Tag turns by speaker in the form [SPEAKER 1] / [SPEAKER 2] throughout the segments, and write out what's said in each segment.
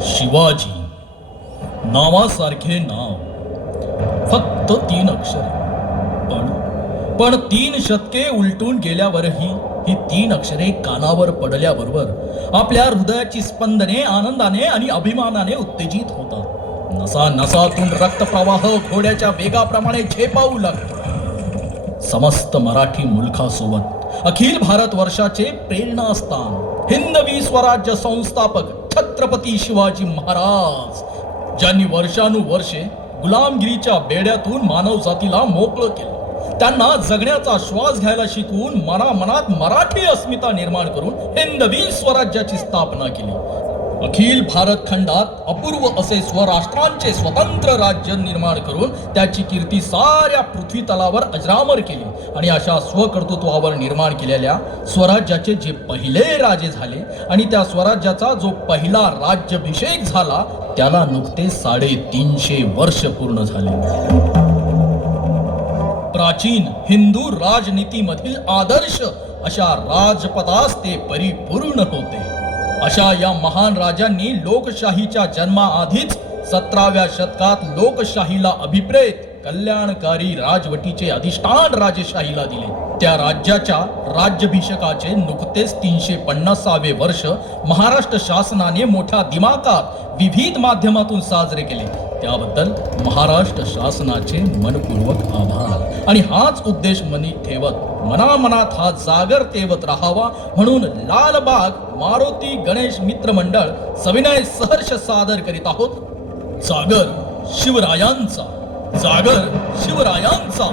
[SPEAKER 1] शिवाजी नावासारखे नाव फक्त तीन अक्षर. पण तीन शतके उलटून गेल्यावरही ही तीन अक्षरे कानावर पडल्याबरोबर आपल्या हृदयाची स्पंदने आनंदाने आणि अभिमानाने उत्तेजित होतात. नसा नसातून रक्तप्रवाह घोड्याच्या वेगाप्रमाणे झेपावू लागतो. समस्त मराठी मुलखासोबत अखिल भारत वर्षाचे प्रेरणास्थान हिंदवी स्वराज्य संस्थापक छत्रपती शिवाजी महाराज ज्यांनी वर्षानुवर्षे गुलामगिरीच्या बेड्यातून मानव जातीला मोकळं केलं. त्यांना जगण्याचा श्वास घ्यायला शिकवून मनामनात मराठी अस्मिता निर्माण करून हिंदवी स्वराज्याची स्थापना केली. अखिल भारत खंडात अपूर्व असे स्वराष्ट्रांचे स्वतंत्र राज्य निर्माण करून त्याची कीर्ती साऱ्या पृथ्वी तलावर अजरामर केली आणि अशा स्वकर्तृत्वावर निर्माण केलेल्या स्वराज्याचे जे पहिले राजे झाले आणि त्या स्वराज्याचा जो पहिला राज्याभिषेक झाला त्याला नुकते साडेतीनशे वर्ष पूर्ण झाले. प्राचीन हिंदू राजनीतीमधील आदर्श अशा राजपदास ते परिपूर्ण होते. अशा या महान राजांनी लोकशाहीच्या जन्माआधीच सतराव्या शतकात लोकशाहीला अभिप्रेत कल्याणकारी राजवटीचे अधिष्ठान राजेशाहीला दिले. त्या राज्याच्या राज्याभिषेकाचे नुकतेच तीनशे पन्नासावे वर्ष महाराष्ट्र शासनाने मोठ्या दिमाकात विविध माध्यमातून साजरे केले. त्याबद्दल महाराष्ट्र शासनाचे मनपूर्वक आभार. आणि हाच उद्देश मनी ठेवत मनामनात हा जागर तेवत राहावा म्हणून लालबाग मारुती गणेश मित्र मंडळ सविनय सहर्ष सादर करीत आहोत. जागर शिवरायांचा जागर शिवरायांचा.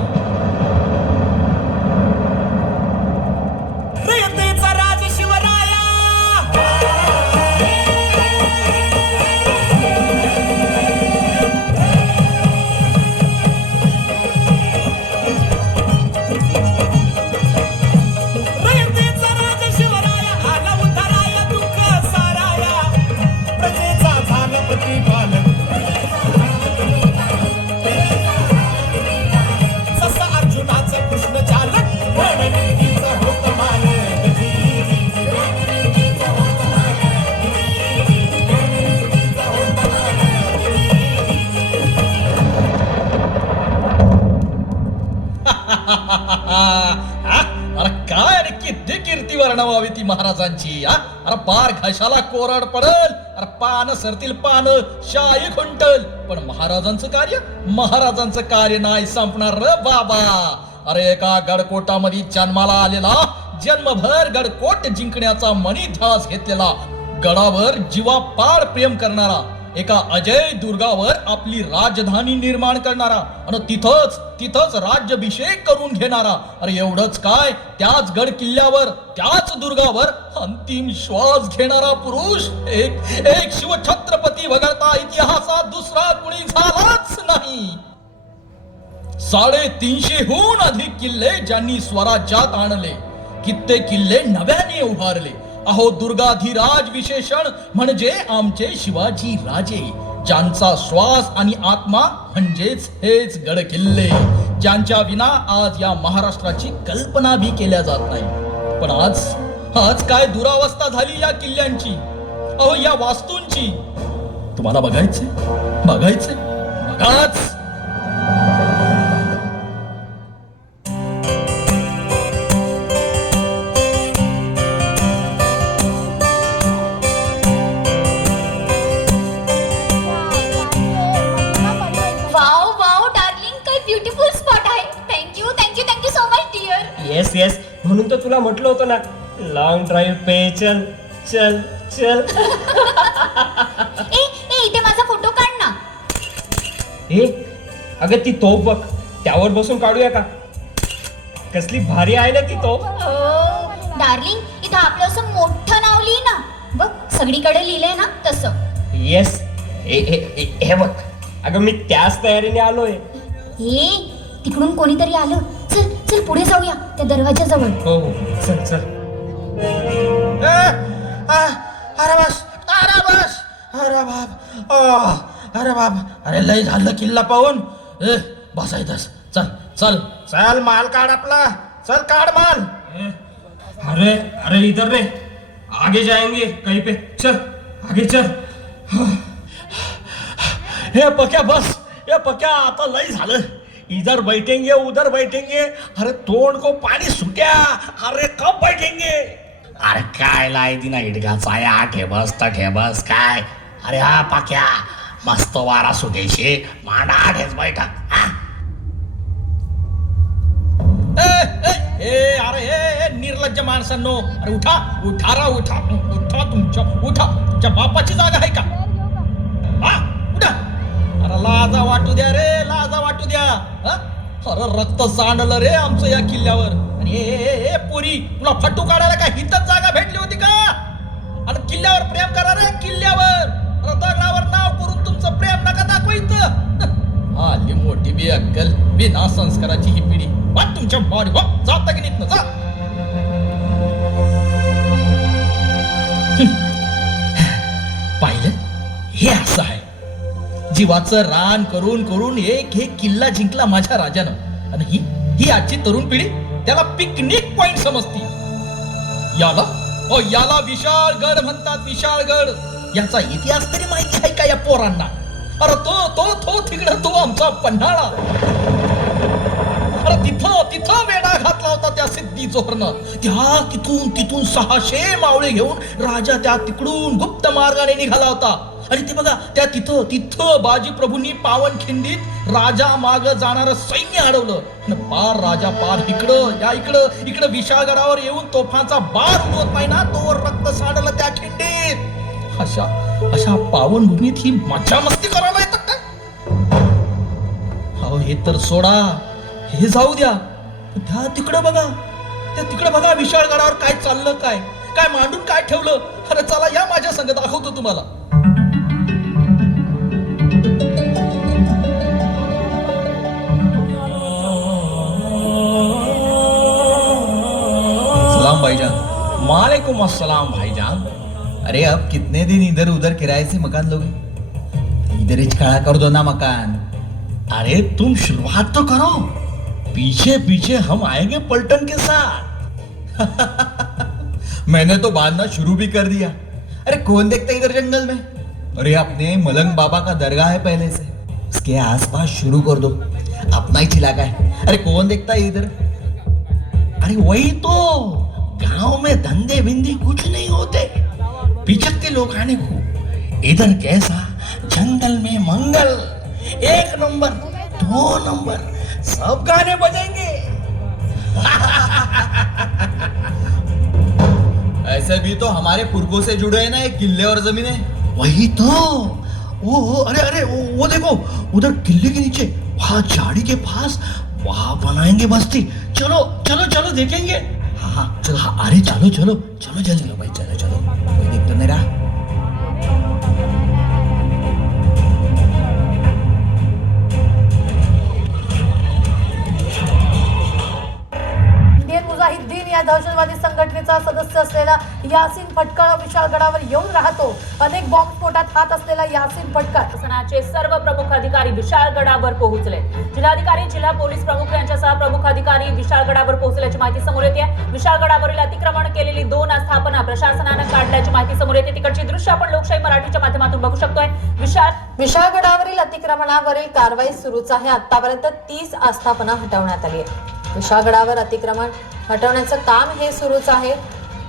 [SPEAKER 2] माणसांची
[SPEAKER 1] हा? अरे पार घशाला कोरड पडल अरे पान सरतील पान शाई खुंटल. पण महाराजांचं कार्य? महाराजांचं कार्य नाही संपणार र बाबा. अरे एका गडकोटामध्ये जन्माला आलेला जन्मभर गडकोट जिंकण्याचा मनी ध्यास घेतलेला गडावर जीवा पार प्रेम करणारा एका अजय दुर्गावर आपली राजधानी निर्माण करणारा आणि तिथंच तिथंच राज्याभिषेक करून घेणारा. अरे एवढंच काय? त्याच गड किल्ल्यावर त्याच दुर्गावर अंतिम श्वास घेणारा पुरुष. एक एक शिवछत्रपती वगळता इतिहासात दुसरा कुणी झालाच नाही. साडेतीनशेहून अधिक किल्ले ज्यांनी स्वराज्यात आणले. कित्येक किल्ले नव्याने उभारले. अहो दुर्गाधिराज विशेषण म्हणजे आमचे शिवाजी राजे ज्यांचा श्वास आणि आत्मा म्हणजेच हेच गड किल्ले ज्यांच्या विना आज या महाराष्ट्राची कल्पना भी केल्या जात नाही. पण आज आज काय दुरावस्था झाली या किल्ल्यांची? अहो या वास्तूंची? तुम्हाला बघायचे बघायचे बघाच!
[SPEAKER 2] तुला म्हटलं होतं ना लॉंग ड्राईव्ह पे चल चल चल.
[SPEAKER 3] ए ए इथे माझा फोटो काढ ना.
[SPEAKER 2] हे अगं ती तोफ बघ त्यावर बसून काढूया का? कसली भारी आहे ना ती तोफ.
[SPEAKER 3] डार्लिंग Oh, इथं आपलं असं मोठं नाव लिही ना. बघ सगळीकडे लिहिलंय ना तसं.
[SPEAKER 2] येस हे हे हे- हे बघ. अगं मी त्याच तयारीने आलोय.
[SPEAKER 3] हे तिकडून कोणीतरी आलं. चल पुढे जाऊया त्या दरवाजाजवळ
[SPEAKER 2] हो हो. चल चल.
[SPEAKER 1] अरे बस अरे बस अरे बाप आ, अरे बाप अरे लय झालं किल्ला पाहून. ए बसायतस. चल चल. चल माल काढ आपला. चल काढ माल.
[SPEAKER 2] अरे अरे इधर रे. आगे जाएंगे कहीं पे. चल आगे चल.
[SPEAKER 1] हे पक्या बस. हे पक्या आता लय झालं. इधर बैठेंगे उधर बैठेंगे। अरे तोंड को पाणी सुट्या अरे कब बैठेंगे? अरे काय लाय दिना इडगाचा? या ठेबस तर ठेबस काय? अरे हा पाक्या मस्त वारा सुटेशे मांडा आठेच बैठक ए, ए, अरे ए, ए, निर्लज्ज माणसांनो. अरे उठा उठा रा उठा. उठा तुमच्या उठा. तुमच्या बापाची जागा आहे का? हा उठा. अरे लाजा वाटू द्या रे. लाजा द्या अरे रक्त सांडलं रे आमचं या किल्ल्यावर. आणि ए, पोरी तुला फटू काढायला काय हितच जागा भेटली होती का? आणि किल्ल्यावर प्रेम करा रे किल्ल्यावर. रतगडावर नाव करून तुमचं प्रेम नका दाखव इथं. आली मोठी बी अक्कल. बिना संस्काराची ही पिढी. वा तुमच्या बॉडी वा जाता की नीत जा पाहिलं? हे असं आहे. जीवाचं रान करून करून एक एक किल्ला जिंकला माझ्या राजानं. आणि ही ही आजची तरुण पिढी त्याला पिकनिक पॉइंट समजती. याला ओ याला विशाळगड म्हणतात विशाळगड. याचा इतिहास तरी माहिती आहे का या पोरांना? अरे तो तो तो तिकडं तो आमचा पन्हाळा. अरे तिथं तिथं वेडा घातला होता त्या सिद्धी चोरनं त्या तिथून तिथून सहाशे मावळे घेऊन राजा त्या तिकडून गुप्त मार्गाने निघाला होता. आणि ते बघा त्या तिथं तिथं बाजीप्रभूंनी पावनखिंडीत राजा माग जाणार सैन्य अडवलं. पार राजा पार इकडं या इकडं इकडं विशाळगडावर येऊन तोफांचा बार उडवत नाही ना तोवर रक्त साडलं त्या खिंडीत. अशा अशा पावनभूमीत ही मजा मस्ती करायला येतात का? अहो हे तर सोडा. हे जाऊ द्या. त्या तिकडं बघा. त्या तिकडं बघा विशाळ गडावर काय चाललं काय? काय मांडून काय ठेवलं? अरे चला या माझ्या संग दाखवतो तुम्हाला.
[SPEAKER 4] सलाम भाईजान.
[SPEAKER 1] वालेकुम अस्सलाम भाईजान.
[SPEAKER 4] अरे अब कितने दिन इधर उधर किराए से मकान लोगे? इधर ही खड़ा कर दो ना मकान.
[SPEAKER 1] अरे तुम शुरुआत तो करो. पीछे पीछे हम आएँगे पलटन के साथ।
[SPEAKER 4] मैंने तो बांधना शुरू भी कर दिया। अरे कौन देखता इधर जंगल में? अरे अपने मलंग बाबा का दरगाह है पहले से। उसके आसपास शुरू कर दो। अपना ही इलाका है। अरे कौन देखता है इधर?
[SPEAKER 1] अरे वही तो। गाँव में धंधे बिंदी कुछ नहीं होते। पिछड़ते लोग आने को। इधर कैसा? जंगल में मंगल। एक नंबर, दो नंबर। सब गाने बजेंगे।
[SPEAKER 4] ऐसे भी तो हमारे पुरखों से जुड़े हैं ना ये किले और जमीनें।
[SPEAKER 1] वही तो। वो वो, अरे अरे वो, वो देखो उधर किले के नीचे वहां झाड़ी के पास वहां बनाएंगे बस्ती चलो चलो चलो देखेंगे।
[SPEAKER 4] हाँ हाँ चलो।
[SPEAKER 1] हाँ, अरे चलो चलो चलो जल्दी
[SPEAKER 4] चलो भाई चलो चलो। कोई देख तो नहीं रहा।
[SPEAKER 5] या दहशतवादी संघटनेचा सदस्य असलेला यासीन फटकळ विशाळगडावर येऊन राहतो. अनेक बॉम्बस्फोटात हात असलेला यासीन फटकळ
[SPEAKER 6] शासनाचे सर्व प्रमुख अधिकारी विशाळगडावर पोहोचले. जिल्हाधिकारी जिल्हा पोलीस प्रमुख यांच्यासह प्रमुख अधिकारी विशाळगडावर पोहोचल्याची माहिती समोर येते. विशाळगडावरील अतिक्रमण केलेली दोन आस्थापना प्रशासनानं काढल्याची माहिती समोर येते. तिकडची दृश्य आपण लोकशाही मराठीच्या माध्यमातून बघू शकतोय. विशाळ
[SPEAKER 5] विशाळगडावरील अतिक्रमणावरील कारवाई सुरूच आहे. आतापर्यंत तीस आस्थापना हटवण्यात आली आहे विशाळगडावर अतिक्रमण हटवण्याचं काम हे सुरूच आहे.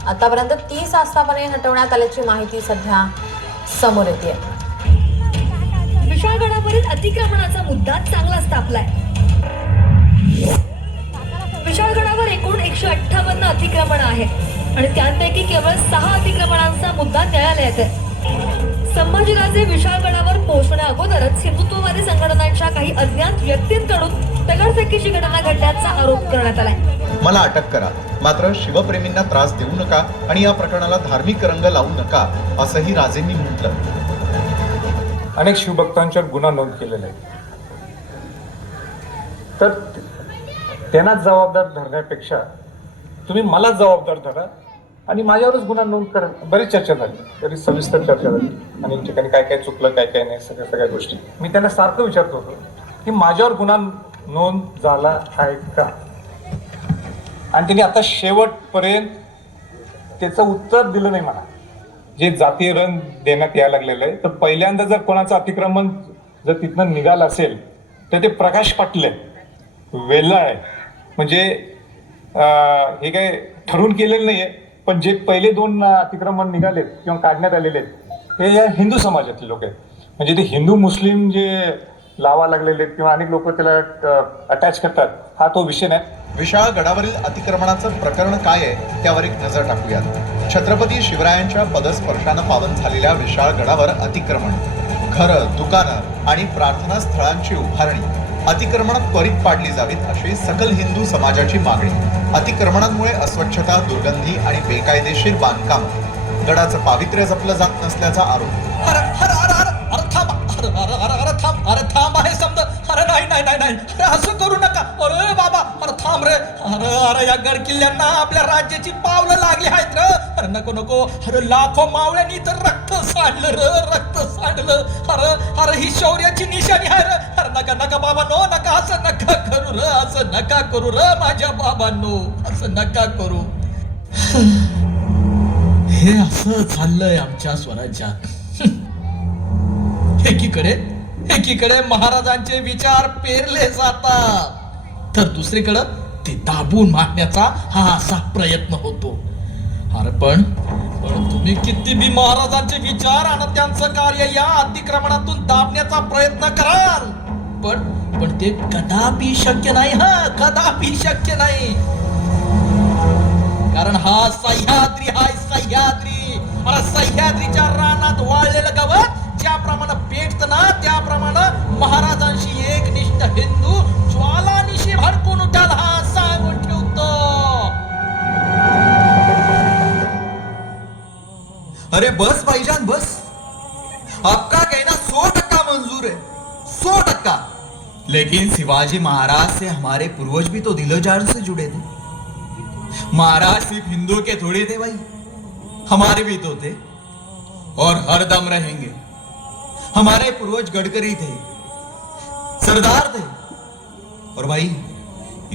[SPEAKER 5] आतापर्यंत तीस आस्थापने हटवण्यात आल्याची माहिती सध्या समोर येते
[SPEAKER 7] विशाळगडावरील अतिक्रमणाचा मुद्दा चांगलाच तापलाय विशाळगडावर एकूण एकशे अठ्ठावन्न अतिक्रमण आहेत आणि त्यांपैकी केवळ सहा अतिक्रमणांचा मुद्दा न्यायालयात आहे. संभाजीराजे विशाळगडावर पोहोचण्या अगोदरच हिंदुत्ववादी संघटनांच्या काही अज्ञात व्यक्तींकडून दगडफेकीची घटना घडल्याचा आरोप करण्यात आलाय.
[SPEAKER 8] मला अटक करा. मात्र शिवप्रेमींना त्रास देऊ नका आणि या प्रकरणाला धार्मिक रंग लावू नका असंही राजेंनी म्हटलं.
[SPEAKER 9] अनेक शिवभक्तांच्यावर गुन्हा नोंद केलेला आहे तर त्यांनाच जबाबदार धरण्यापेक्षा तुम्ही मलाच जबाबदार धरा आणि माझ्यावरच गुन्हा नोंद करा. बरीच चर्चा झाली. तरी सविस्तर चर्चा झाली. आणि ठिकाणी काय काय चुकलं काय काय नाही सगळ्या सगळ्या गोष्टी. मी त्यांना सारखं विचारतो होतो की माझ्यावर गुन्हा नोंद झाला आहे का? आणि त्यांनी आता शेवटपर्यंत त्याचं उत्तर दिलं नाही मला. जे जातीय रण देण्यात यायला लागलेलं आहे तर पहिल्यांदा जर कोणाचं अतिक्रमण जर तिथनं निघालं असेल तर ते प्रकाश पाटले आहे. वेल्ला आहे. म्हणजे हे काय ठरवून केलेलं नाही आहे पण जे पहिले दोन अतिक्रमण निघालेत किंवा काढण्यात आलेले आहेत हे या हिंदू समाजातले लोक आहेत. म्हणजे ते हिंदू मुस्लिम जे लावा लागलेले आहेत किंवा अनेक लोक त्याला अटॅच करतात. हा तो विषय नाही.
[SPEAKER 8] विशाळ गडावरील अतिक्रमणाचं प्रकरण काय आहे त्यावर एक नजर टाकूयात. छत्रपती शिवरायांच्या पदस्पर्शानं पावन झालेल्या विशाळ गडावर अतिक्रमण. घरं दुकानं आणि प्रार्थना स्थळांची उभारणी. अतिक्रमणात त्वरित पाडली जावीत अशी सकल हिंदू समाजाची मागणी. अतिक्रमणांमुळे अस्वच्छता दुर्गंधी आणि बेकायदेशीर बांधकाम. गडाचं पावित्र्य जपलं जात नसल्याचा आरोप.
[SPEAKER 1] नाही नाही. अरे असं करू नका. अरे बाबा अरे थांब रे. अरे अरे या गड किल्ल्यांना आपल्या राज्याची पावलं लागली आहेत र. अरे नको नको. अरे लाखो मावळ्यांनी तर रक्त सांडलं र रक्त सांडलं अरे अरे ही शौर्याची निशाणी आहे र. अरे नका नका बाबा नो नका असं नका करू र असं नका करू र माझ्या बाबांनो. असं नका करू. हे असं चाललंय आमच्या स्वराज्यात. एकीकडे एकीकडे महाराजांचे विचार पेरले जातात. तर दुसरीकडं ते दाबून मारण्याचा हा असा प्रयत्न होतो. अरे पण पण तुम्ही किती बी महाराजांचे विचार आणि त्यांचं कार्य या अतिक्रमणातून दाबण्याचा प्रयत्न कराल. पण पण ते कदापि शक्य नाही हा कदापि शक्य नाही. कारण हा सह्याद्री हाय सह्याद्री. सह्याद्रीच्या रानात वाळलेलं गवत ज्याप्रमाणे पेटत ना त्याप्रमाणे महाराजांशी एकनिष्ठ हिंदू ज्वालानिशी भडकून उठाल हा सांगून ठेवतो.
[SPEAKER 4] अरे बस भाईजान बस. आपका कहना सो टक्का मंजूर है सो टक्का. लेकिन शिवाजी महाराज से हमारे पूर्वज भी तो दिलो जान से जुड़े थे. महाराज सिर्फ हिंदू के थोड़े थे भाई हमारे भी तो थे. और हरदम रहेंगे. हमारे पूर्वज गडकरी थे सरदार थे। और भाई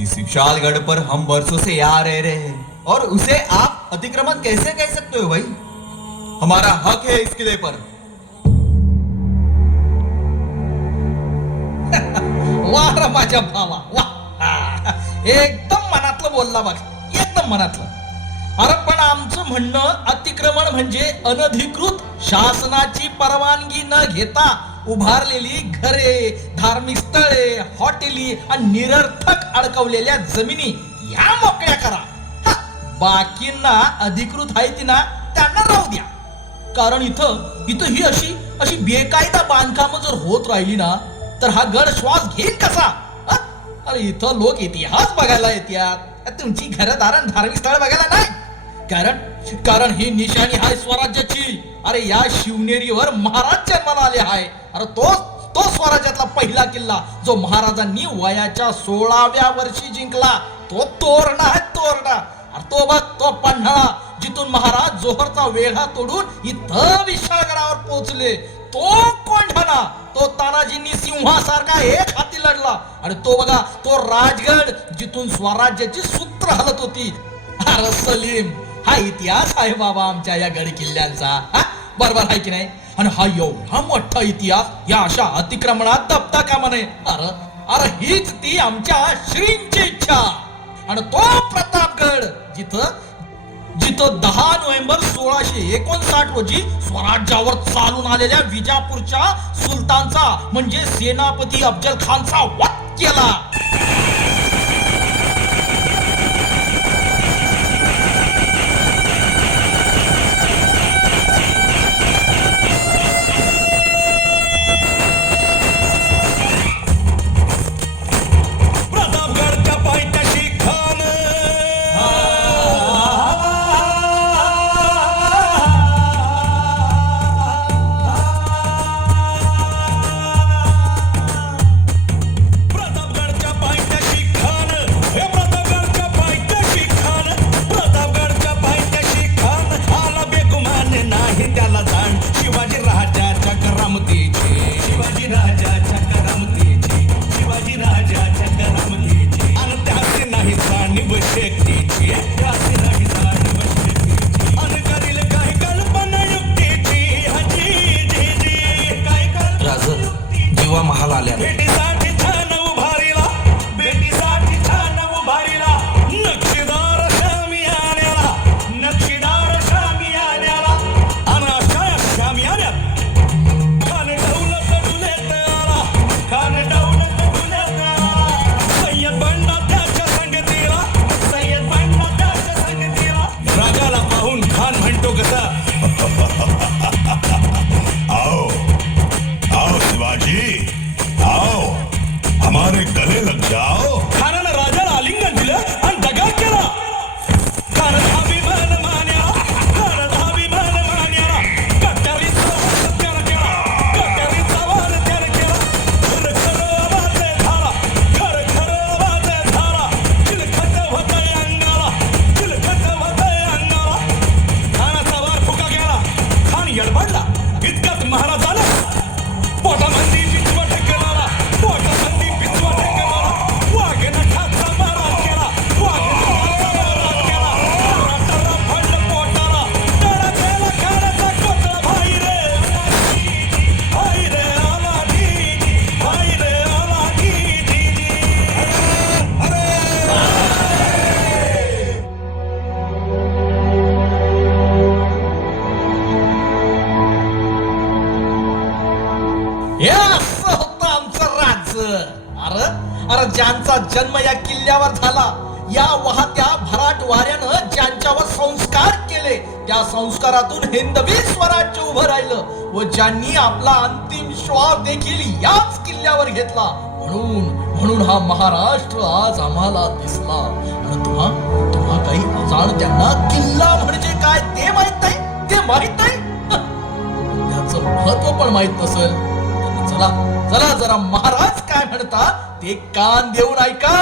[SPEAKER 4] इस विशालगढ़ पर हम वर्षों से यहाँ रह रहे हैं और उसे आप अतिक्रमण कैसे कह सकते हो भाई? हमारा हक है इस किले पर।
[SPEAKER 1] वाह रे माझ्या भावा वा एकदम मनातलं बोलला बघ एकदम मनातलं। अरे पण आमचं म्हणणं अतिक्रमण म्हणजे अनधिकृत शासनाची परवानगी न घेता उभारलेली घरे धार्मिक स्थळे हॉटेली आणि निरर्थक अडकवलेल्या जमिनी या मोकळ्या करा. बाकींना अधिकृत आहे ती ना त्यांना राहू द्या. कारण इथं इथं ही अशी अशी बेकायदा बांधकाम जर होत राहिली ना तर हा गड श्वास घेईल कसा? अरे इथं लोक इतिहास बघायला येतात तुमची घरदारण धार्मिक स्थळ बघायला नाही? कारण कारण ही निशाणी आहे स्वराज्याची. अरे या शिवनेरीवर महाराज जन्माला आले आहे. अरे तो तो स्वराज्यातला पहिला किल्ला जो महाराजांनी वयाच्या सोळाव्या वर्षी जिंकला. तो तोरणा आहे तोरणा. अरे तो बघ तो पन्हाळा जिथून महाराज जोहरचा वेढा तोडून इथं विशाळगडावर पोहोचले. तो कोंढाणा तो तानाजींनी सिंहासारखा एक हाती लढला. आणि तो बघा तो राजगड जिथून स्वराज्याची सूत्र हलत होती. अरे सलीम हा इतिहास आहे बाबा आमच्या या गड किल्ल्यांचा. हा? बरोबर आहे की नाही? आणि हा एवढा मोठा इतिहास या अशा अतिक्रमणात दबता कामा नये. अरे अरे हीच ती आमच्या श्रींची इच्छा. आणि तो प्रतापगड जिथं जिथं दहा नोव्हेंबर सोळाशे एकोणसाठ रोजी स्वराज्यावर चालून आलेल्या विजापूरच्या सुलतानचा म्हणजे सेनापती अफजल खानचा वध केला. ज्यांचा जन्म या किल्ल्यावर झाला. या वाहत्या भराट वाऱ्यानं ज्यांच्यावर संस्कार केले त्या संस्कारातून हिंदवी स्वराज्य उभं राहिलं व ज्यांनी आपला अंतिम श्वास देखील याच किल्ल्यावर घेतला. म्हणून म्हणून हा महाराष्ट्र आज आम्हाला दिसला. आणि तुम्हा तुम्हा काही अजाण त्यांना किल्ला म्हणजे काय ते माहीत नाही ते माहीत नाही त्याचं महत्त्व पण माहीत नसेल. चला चला जरा महाराज काय म्हणतात ते कान देऊन ऐका.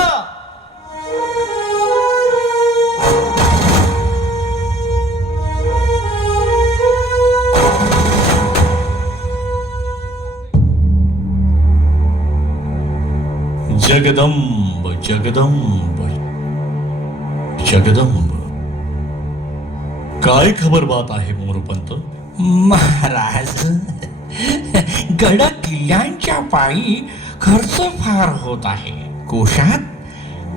[SPEAKER 1] जगदंब जगदंब जगदंब. काय खबर बात आहे मोरपंत?
[SPEAKER 10] महाराज गड किल्ल्यांच्या पायी खर्च फार होत आहे. कोशात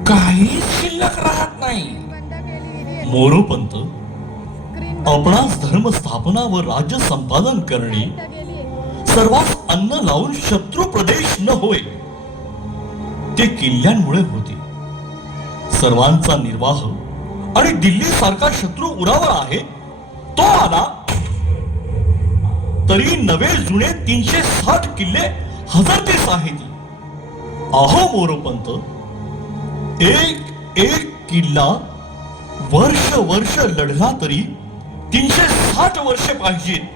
[SPEAKER 10] काही शिल्लक राहत नाही.
[SPEAKER 1] मोरोपंत आपणास धर्म स्थापना व राज्य संपादन करणे सर्वांस अन्न लावून शत्रू प्रदेश न होय. ते किल्ल्यांमुळे होते. सर्वांचा निर्वाह आणि दिल्ली सारखा शत्रू उरावर आहे तो आला. तरी नवे जुने तीनशे साठ किल्ले हजारतीस आहेत अहो मोरोपंत. एक एक किल्ला वर्ष वर्ष लढला तरी तीनशे साठ वर्ष पाहिजेत.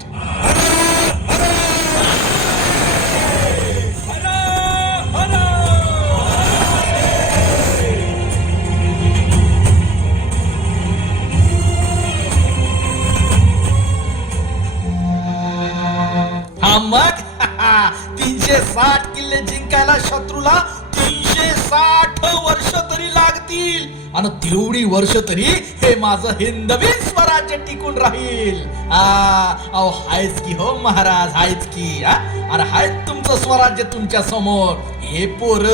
[SPEAKER 1] शत्रूला तीनशे साठ वर्ष तरी लागतील. आणि तेवढी वर्ष तरी हे माझं हिंदवी स्वराज्य टिकून राहील. अहो हायच की हो महाराज हायच की अरे हायच तुमचं स्वराज्य तुमच्यासमोर. हे पोर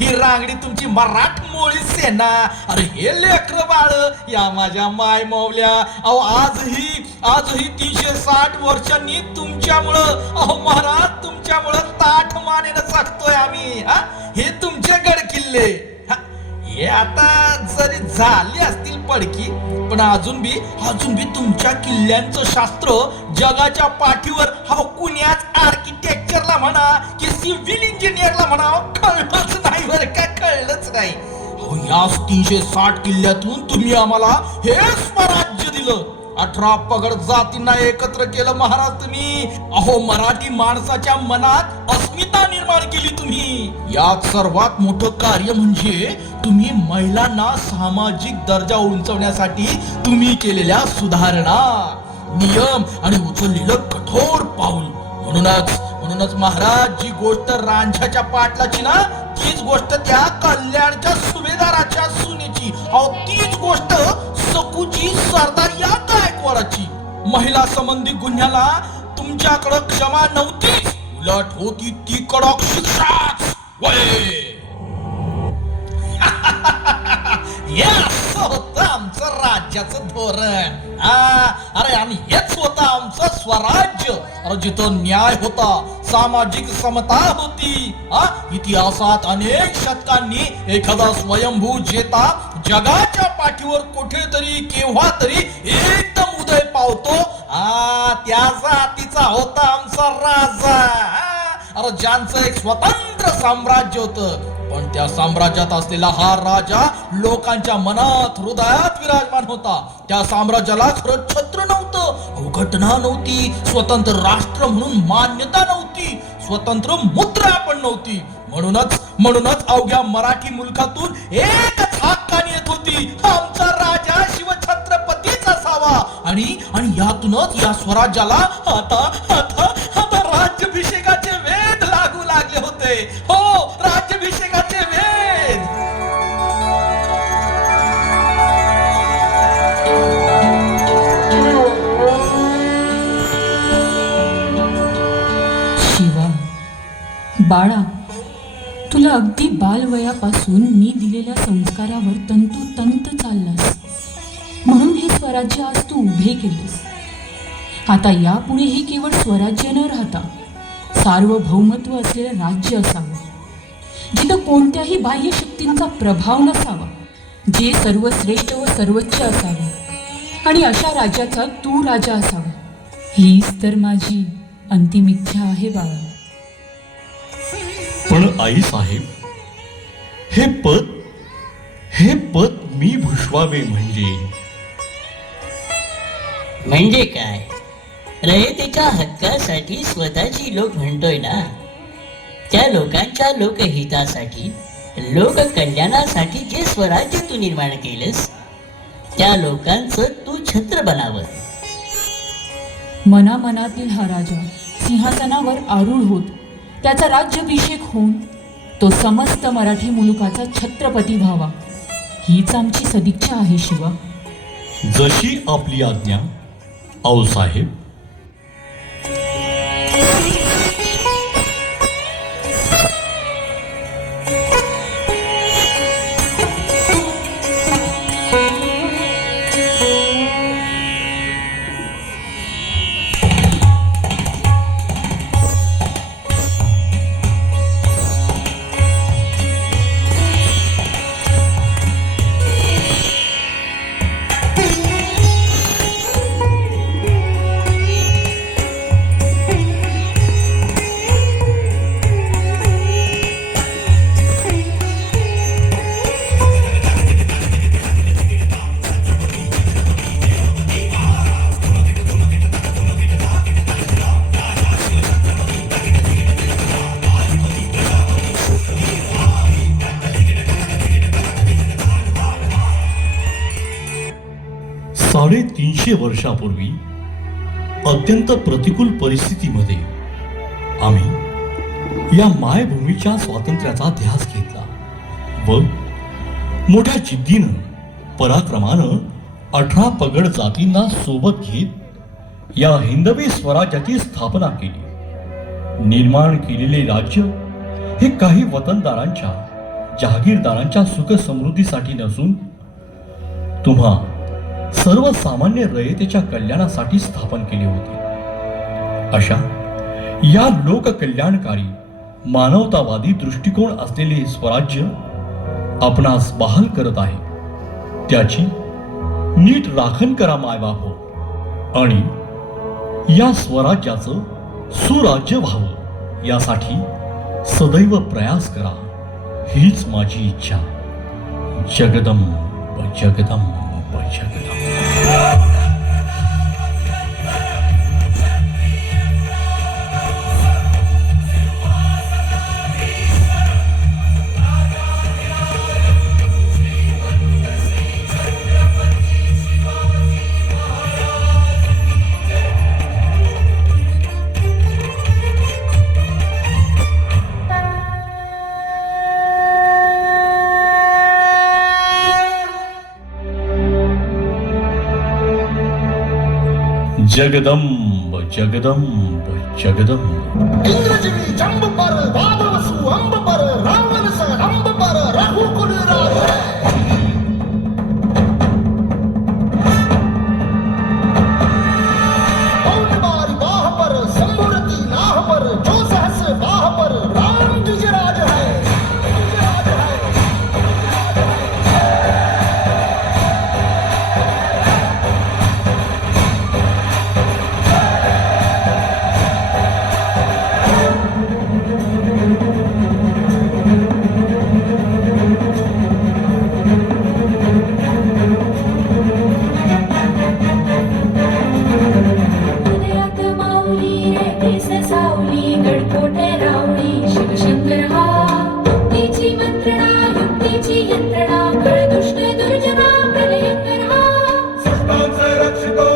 [SPEAKER 1] ही रांगडी तुमची मराठ मोळी सेना. अरे हे लेकर बाळ या माझ्या माय मावल्या. अहो आजही आजही तीनशे साठ वर्षांनी तुमच्यामुळं अहो महाराज तुम तुमच्यामुळं ताठ मानेनं जगतोय आम्ही हा? हे तुमचे गड किल्ले. हे? आता जरी झाली असतील पडकी पण अजून बी अजून बी तुमच्या किल्ल्यांचं शास्त्र जगाच्या पाठीवर हा कुण्याच आर्किटेक्चरला म्हणा की सिव्हिल इंजिनियरला म्हणा कळलंच नाही बर का कळलंच नाही. अहो याच तीनशे साठ किल्ल्यातून तुम्ही आम्हाला हे स्वराज्य दिलं. अठरा पगड जातींना एकत्र केलं महाराज तुम्ही. अहो मराठी माणसाच्या मनात अस्मिता निर्माण केली तुम्ही. यात सर्वात मोठं कार्य म्हणजे तुम्ही महिलांना सामाजिक दर्जा उंचवण्यासाठी तुम्ही केलेल्या सुधारणा. नियम आणि उचललेलं कठोर पाऊल. म्हणूनच म्हणूनच महाराज जी गोष्ट रांझ्याच्या पाटलाची ना तीच गोष्ट त्या कल्याणच्या सुभेदाराच्या सुनेची अहो तीच गोष्ट सकूची सरदार या गायकवाडाची. महिला संबंधी गुन्ह्याला तुमच्याकडं क्षमा नव्हतीच. उलट होती ती कडक शिक्षाच. वय आमचं राज्याचं धोरण. हा अरे आणि हेच होतं आमचं स्वराज्य. अरे जिथं न्याय होता सामाजिक समता होती. इतिहासात अनेक शतकांनी एखादा स्वयंभू जेता जगाच्या पाठीवर कुठेतरी केव्हा तरी एकदम उदय पावतो. हा त्या जातीचा होता आमचा राजा. अरे ज्यांचं एक स्वतंत्र साम्राज्य होतं. पण त्या साम्राज्यात असलेला हा राजा लोकांच्या मनात हृदयात विराजमान होता. त्या साम्राज्याला खरं छत्र नव्हतं. अवघटना नव्हती. स्वतंत्र राष्ट्र म्हणून मान्यता नव्हती. स्वतंत्र मुद्रा पण नव्हती. म्हणूनच म्हणूनच अवघ्या मराठी मुलखातून एक होती आमचा राजा शिवछत्रपतीच असावा. आणि आणि यातूनच या स्वराज्याला आता आता आता राज्याभिषेकाचे वेद लागू लागले होते. हो राज्याभिषेकाचे वेद.
[SPEAKER 11] शिवा बाळा तुला अगदी बालवयापासून मी दिलेल्या संस्कारावर तंतोतंत चाललास. म्हणून हे स्वराज्य आज तू उभे केलेस. आता यापुढे हे केवळ स्वराज्य न राहता सार्वभौमत्व असलेलं राज्य असावं. जिथं कोणत्याही बाह्य शक्तींचा प्रभाव नसावा जे सर्वश्रेष्ठ व सर्वोच्च असावे. आणि अशा राज्याचा तू राजा असावा. हीच तर माझी अंतिम इच्छा आहे बाळा.
[SPEAKER 10] पण आई साहेब हे पद हे पद मी भूषवावे म्हणजे?
[SPEAKER 12] म्हणजे काय? रयतेच्या हक्कासाठी स्वतःची लोक म्हणतोय ना? त्या लोकांच्या लोकहितासाठी लोककल्याणासाठी जे स्वराज्य तू निर्माण केलंस त्या लोकांचं तू छत्र बनावं.
[SPEAKER 11] मनामनातील हा राजा सिंहासनावर आरूढ होत त्याचा राज्याभिषेक होऊन तो समस्त मराठी मुलुकाचा छत्रपती व्हावा. हीच आमची सदिच्छा आहे शिवा.
[SPEAKER 10] जशी आपली आज्ञा आऊसाहेब साडेतीनशे वर्षापूर्वी अत्यंत प्रतिकूल परिस्थितीमध्ये आम्ही या मायभूमीच्या स्वातंत्र्याचा ध्यास घेतला व मोठ्या जिद्दीनं पराक्रमानं अठरा पगड जातींना सोबत घेत या हिंदवी स्वराज्याची स्थापना केली. निर्माण केलेले राज्य हे काही वतनदारांच्या जहागीरदारांच्या सुख समृद्धीसाठी नसून तुम्हा सर्वसामान्य रयतेच्या कल्याणासाठी स्थापन केले होते. अशा या लोककल्याणकारी मानवतावादी दृष्टिकोन असलेले स्वराज्य आपणास बहाल करत आहे. त्याची नीट राखण करा मायबाप आणि या स्वराज्याचं सुराज्य व्हावं यासाठी सदैव प्रयास करा. हीच माझी इच्छा. जगदंब जगदंब. जगदंब जगदंब जगदंब जगदंब
[SPEAKER 4] इंद्रजिवी जंब पर
[SPEAKER 10] রক্ষিত